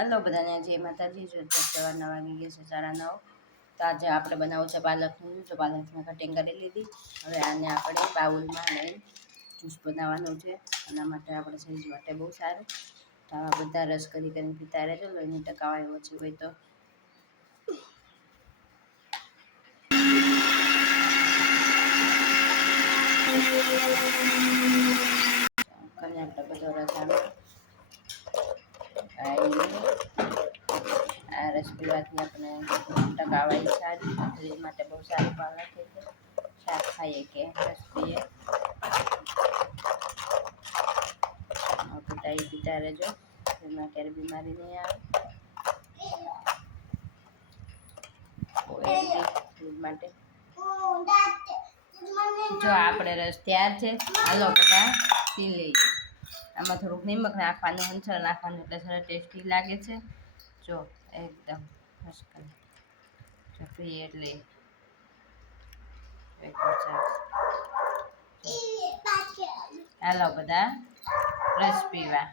Hello બધાને જય માતાજી. જો સવારના વાગી ગયા છે 9:30. તો આજે આપણે બનાવવું છે પાલકનું. જો પાલકને કટિંગ કરી લીધી. હવે આને આપણે બાઉલમાં લઈ જ્યુસ બનાવવાનું છે. એના માટે આપણે શરીર માટે બહુ સારું. તો આવા બધા રસ કરીને પીતા રહેજો. લોહીની ટકાવારી ઓછી હોય તો. કરીને આપણે બધો રસામાં આ રસ પીવાથી આપણે ટકાવારી સારી, શરીર માટે બહુ સારું. પાલક એટલે શાક ખાઈએ કે રસ પીએ, પીતા પીતા રહેજો. એમાં ક્યારે બીમારી નહીં આવે. માટે જો આપણે રસ તૈયાર છે. હાલો બધા પી લઈએ. આમાં થોડુંક નિમક નાખવાનું, હંચળ નાખવાનું એટલે સરસ ટેસ્ટી લાગે છે. જો એકદમ મસ્ત પીએ એટલે હાલો બધા રસ પીવા.